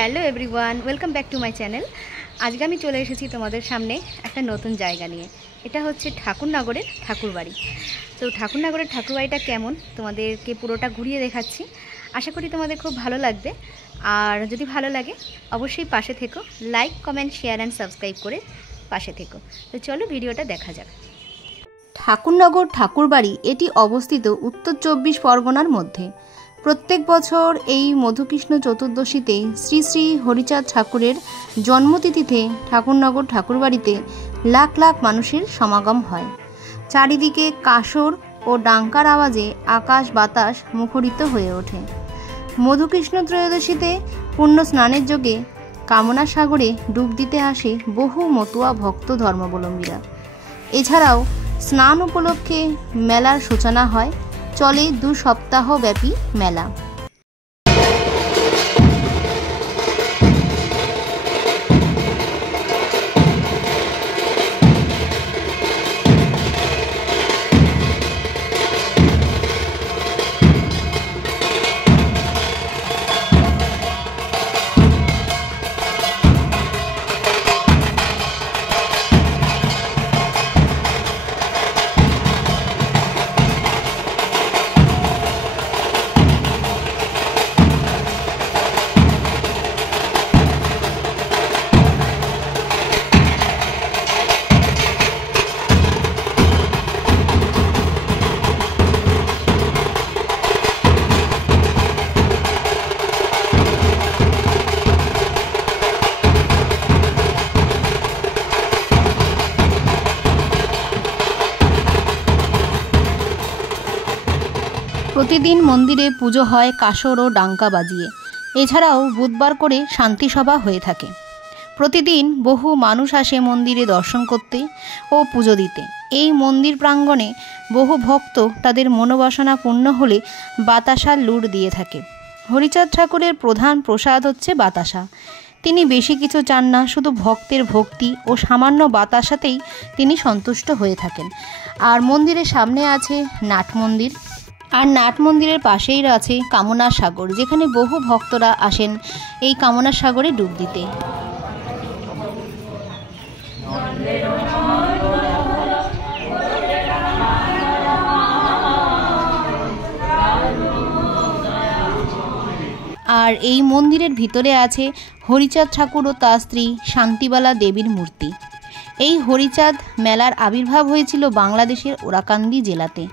Hello everyone, welcome back to my channel. আজকে আমি চলে এসেছি তোমাদের সামনে একটা নতুন জায়গা নিয়ে। এটা হচ্ছে ঠাকুরনগরের ঠাকুরবাড়ি। তো ঠাকুরনগরের ঠাকুরবাড়িটা কেমন তোমাদেরকে পুরোটা ঘুরিয়ে দেখাচ্ছি। আশা করি তোমাদের খুব ভালো লাগবে। আর যদি ভালো লাগে অবশ্যই পাশে থেকো, like comment share and subscribe করে পাশে থেকো। তো চলো ভিডিওটা দেখা যাক। ঠাকুরনগর ঠাকুরবাড়ি এটি অবস্থিত উত্তর 24 পরগনার মধ্যে। প্রত্যেক বছর এই মধুকৃষ্ণ চতুর্দশীতে শ্রী শ্রী হরিচাঁদ ঠাকুরের জন্মতিথিতে ঠাকুরনগর ঠাকুরবাড়িতে লাখ লাখ মানুষের সমাগম হয়। চারিদিকে কাসর ও ডাঙ্কার আওয়াজে আকাশ বাতাস মুখরিত হয়ে ওঠে। মধুকৃষ্ণ ত্রয়োদশীতে পুণ্য স্নানের যোগে কামনা সাগরে ডুব দিতে আসে বহু মতুয়া ভক্ত ধর্মাবলম্বীরা। এছাড়াও স্নান উপলক্ষে মেলার সূচনা হয়। চলে 2 সপ্তাহ ব্যাপী মেলা। প্রতিদিন মন্দিরে পুজো হয় কাসর ও ডাঙ্কা বাজিয়ে। এছাড়াও বুধবার করে শান্তি সভা হয়ে থাকে। প্রতিদিন বহু মানুষ আসে মন্দিরে দর্শন করতে ও পুজো দিতে। এই মন্দির প্রাঙ্গণে বহু ভক্ত তাদের মনোবাসনা পূর্ণ হলে বাতাসার লুট দিয়ে থাকে। হরিচাঁদ ঠাকুরের প্রধান প্রসাদ হচ্ছে বাতাসা। তিনি বেশি কিছু চান না, শুধু ভক্তের ভক্তি ও সামান্য বাতাসাতেই তিনি সন্তুষ্ট হয়ে থাকেন। আর মন্দিরের সামনে আছে নাট মন্দির, আর নাট মন্দিরের পাশেই আছে কামনার সাগর, যেখানে বহু ভক্তরা আসেন এই কামনার সাগরে ডুব দিতে। আর এই মন্দিরের ভিতরে আছে হরিচাঁদ ঠাকুর ও তার স্ত্রী শান্তিবালা দেবীর মূর্তি। এই হরিচাঁদ মেলার আবির্ভাব হয়েছিল বাংলাদেশের ওরাকান্দি জেলাতে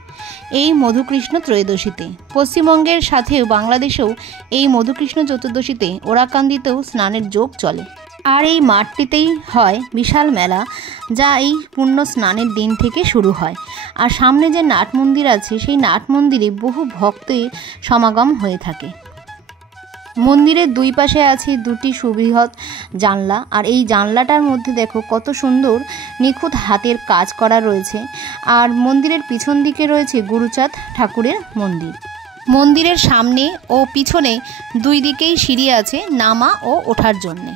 এই মধুকৃষ্ণ ত্রয়োদশীতে। পশ্চিমবঙ্গের সাথেও বাংলাদেশেও এই মধুকৃষ্ণ চতুর্দশীতে ওরাকান্দিতেও স্নানের যোগ চলে। আর এই মাঠটিতেই হয় বিশাল মেলা, যা এই পুণ্য স্নানের দিন থেকে শুরু হয়। আর সামনে যে নাট মন্দির আছে, সেই নাট মন্দিরে বহু ভক্তের সমাগম হয়ে থাকে। মন্দিরের দুই পাশে আছে 2টি সুবৃহৎ জানলা। আর এই জানলাটার মধ্যে দেখো কত সুন্দর নিখুঁত হাতের কাজ করা রয়েছে। আর মন্দিরের পিছন দিকে রয়েছে গুরুচাঁদ ঠাকুরের মন্দির। মন্দিরের সামনে ও পিছনে 2 দিকেই সিঁড়ি আছে নামা ও ওঠার জন্যে।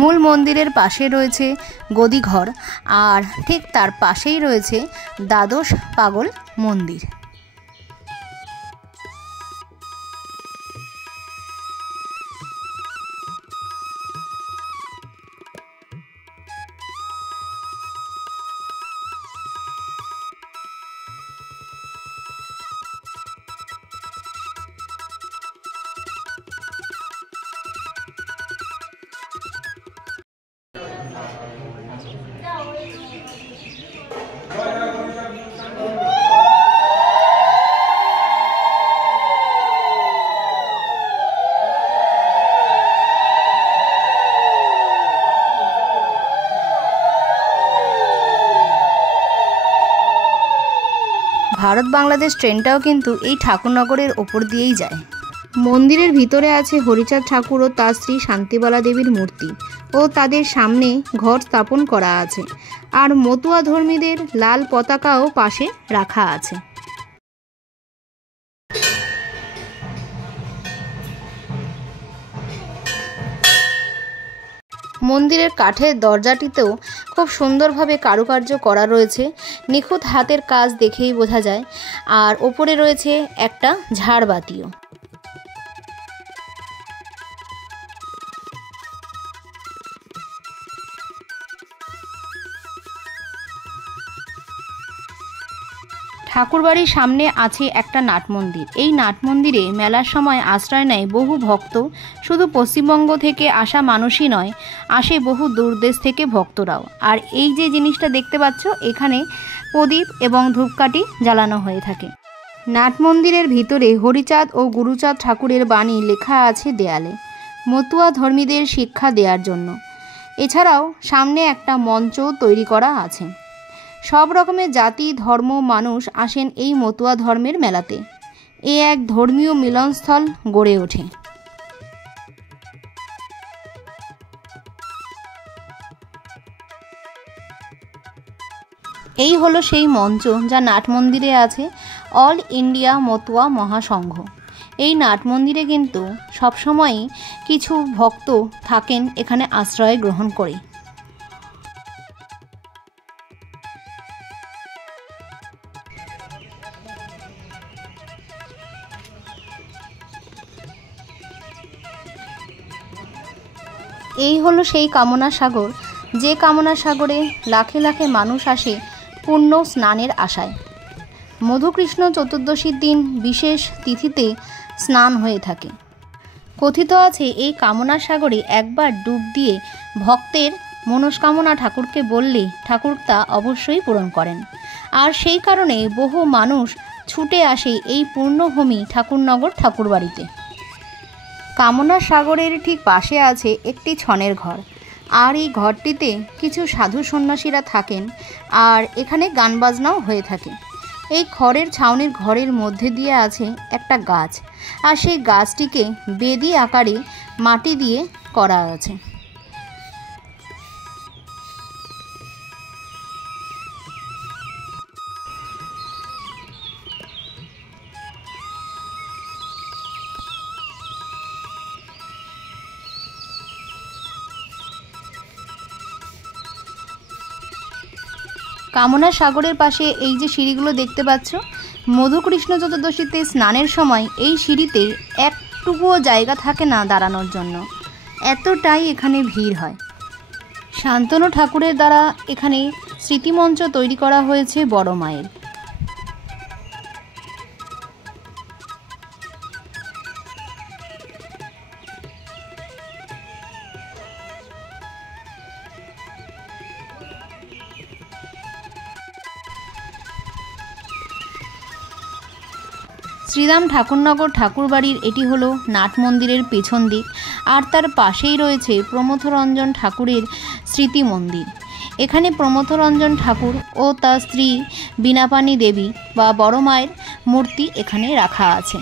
মূল মন্দিরের পাশে রয়েছে গদিঘর, আর ঠিক তার পাশেই রয়েছে দ্বাদশ পাগল মন্দির। ভারত বাংলাদেশ ট্রেনটাও কিন্তু এই ঠাকুরনগরের ওপর দিয়েই যায়। মন্দিরের ভিতরে আছে হরিচাঁদ ঠাকুর ও তার স্ত্রী শান্তিবালা দেবীর মূর্তি ও তাদের সামনে ঘট স্থাপন করা আছে। আর মতুয়া ধর্মীদের লাল পতাকাও পাশে রাখা আছে। মন্দিরের কাঠের দরজাটিতেও খুব সুন্দরভাবে কারুকার্য করা রয়েছে, নিখুঁত হাতের কাজ দেখেই বোঝা যায়। আর ওপরে রয়েছে একটা ঝাড়বাতিও। ঠাকুরবাড়ির সামনে আছে একটা নাট মন্দির। এই নাট মন্দিরে মেলার সময় আশ্রয় নেয় বহু ভক্ত। শুধু পশ্চিমবঙ্গ থেকে আসা মানুষই নয়, আসে বহু দূরদেশ থেকে ভক্তরাও। আর এই যে জিনিসটা দেখতে পাচ্ছ, এখানে প্রদীপ এবং ধূপকাঠি জ্বালানো হয়ে থাকে। নাট মন্দিরের ভিতরে হরিচাঁদ ও গুরুচাঁদ ঠাকুরের বাণী লেখা আছে দেয়ালে, মতুয়া ধর্মীদের শিক্ষা দেওয়ার জন্য। এছাড়াও সামনে একটা মঞ্চও তৈরি করা আছে। সব রকমের জাতি ধর্ম মানুষ আসেন এই মতুয়া ধর্মের মেলাতে। এ এক ধর্মীয় মিলনস্থল গড়ে ওঠে। এই হলো সেই মঞ্চ যা নাট মন্দিরে আছে, অল ইন্ডিয়া মতুয়া মহাসংঘ। এই নাট মন্দিরে কিন্তু সবসময়ই কিছু ভক্ত থাকেন এখানে আশ্রয় গ্রহণ করে। এই হলো সেই কামনা সাগর, যে কামনা সাগরে লাখে লাখে মানুষ আসে পূর্ণ স্নানের আশায়। মধুকৃষ্ণ চতুর্দশীর দিন বিশেষ তিথিতে স্নান হয়ে থাকে। কথিত আছে এই কামনা সাগরে একবার ডুব দিয়ে ভক্তের মনস্কামনা ঠাকুরকে বললে ঠাকুর তা অবশ্যই পূরণ করেন। আর সেই কারণে বহু মানুষ ছুটে আসে এই পূর্ণভূমি ঠাকুরনগর ঠাকুরবাড়িতে। কামনা সাগরের ঠিক পাশে আছে একটি ছনের ঘর। আর এই ঘরটিতে কিছু সাধু সন্ন্যাসীরা থাকেন, আর এখানে গান বাজনাও হয়ে থাকে। এই খড়ের ছাউনির ঘরের মধ্যে দিয়ে আছে একটা গাছ, আর সেই গাছটিকে বেদি আকারে মাটি দিয়ে করা আছে। কামনা সাগরের পাশে এই যে সিঁড়িগুলো দেখতে পাচ্ছ, মধুকৃষ্ণ চতুর্দশীতে স্নানের সময় এই সিঁড়িতে একটুকুও জায়গা থাকে না দাঁড়ানোর জন্য, এতটাই এখানে ভিড় হয়। শান্তনু ঠাকুরের দ্বারা এখানে স্মৃতিমঞ্চ তৈরি করা হয়েছে বড় মায়ের। শ্রীরাম ঠাকুরনগর ঠাকুরবাড়ির এটি হলো নাট মন্দিরের পেছন দিক, আর তার পাশেই রয়েছে প্রমথরঞ্জন ঠাকুরের স্মৃতি মন্দির। এখানে প্রমথরঞ্জন ঠাকুর ও তার স্ত্রী বীণাপাণি দেবী বা বড় মায়ের মূর্তি এখানে রাখা আছে।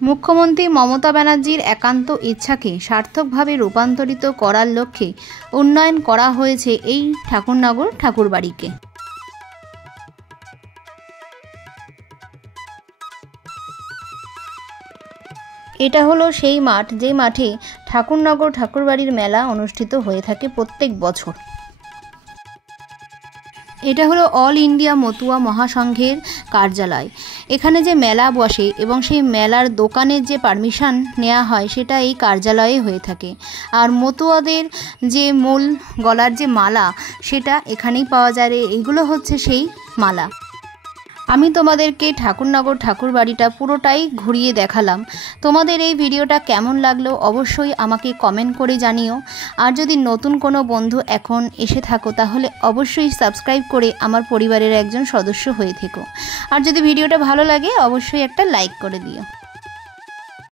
মুখ্যমন্ত্রী মমতা ব্যানার্জির একান্ত ইচ্ছাকে সার্থকভাবে রূপান্তরিত করার লক্ষ্যে উন্নয়ন করা হয়েছে এই ঠাকুরনগর ঠাকুরবাড়িকে। এটা হলো সেই মাঠ, যে মাঠে ঠাকুরনগর ঠাকুরবাড়ির মেলা অনুষ্ঠিত হয়ে থাকে প্রত্যেক বছর। এটা হলো অল ইন্ডিয়া মতুয়া মহাসংঘের কার্যালয়। এখানে যে মেলা বসে এবং সেই মেলার দোকানের যে পারমিশন নেওয়া হয় সেটা এই কার্যালয়ে হয়ে থাকে। আর মতুয়াদের যে মূল গলার যে মালা সেটা এখানেই পাওয়া যায়। এইগুলো হচ্ছে সেই মালা। আমি তোমাদেরকে ঠাকুরনগর ঠাকুরবাড়িটা পুরোটাই ঘুরিয়ে দেখালাম। তোমাদের এই ভিডিওটা কেমন লাগলো অবশ্যই আমাকে কমেন্ট করে জানিও। আর যদি নতুন কোনো বন্ধু এখন এসে থাকো তাহলে অবশ্যই সাবস্ক্রাইব করে আমার পরিবারের একজন সদস্য হয়ে থেকো। আর যদি ভিডিওটা ভালো লাগে অবশ্যই একটা লাইক করে দিও।